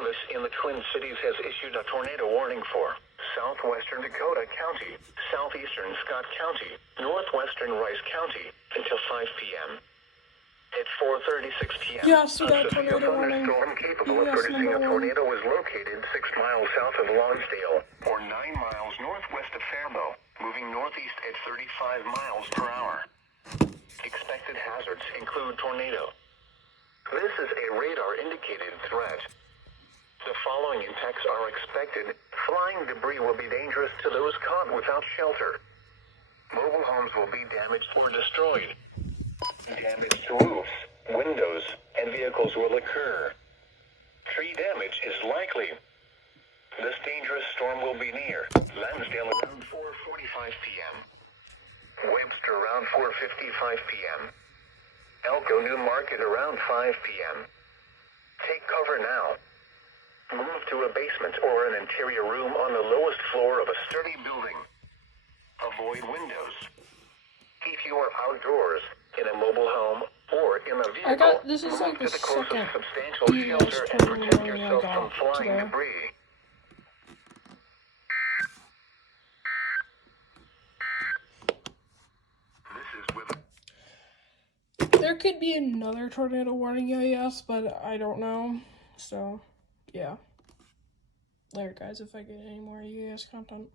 Service in the Twin Cities has issued a tornado warning for southwestern Dakota County, southeastern Scott County, northwestern Rice County until 5 p.m. At 4:36 p.m., Yes, we got a severe tornado warning. thunderstorm capable of Yes, producing a number one. tornado was located 6 miles south of Lonsdale, or 9 miles northwest of Faribault, moving northeast at 35 miles per hour. Expected hazards include tornado. This is a radar-indicated threat. The following impacts are expected. Flying debris will be dangerous to those caught without shelter. Mobile homes will be damaged or destroyed. Damage to roofs, windows, and vehicles will occur. Tree damage is likely. This dangerous storm will be near Lansdale around 4:45 p.m. Webster around 4:55 p.m. Elko New Market around 5 p.m. Take cover now. Move to a basement or an interior room on the lowest floor of a sturdy building. Avoid windows. If you are outdoors, in a mobile home, or in a vehicle, this is move like to the the closest second substantial BS shelter and tornado protect warning I yourself from got flying today. debris. This is with There could be another tornado warning, I guess, but I don't know. So, yeah. Later, guys, if I get any more UAS content.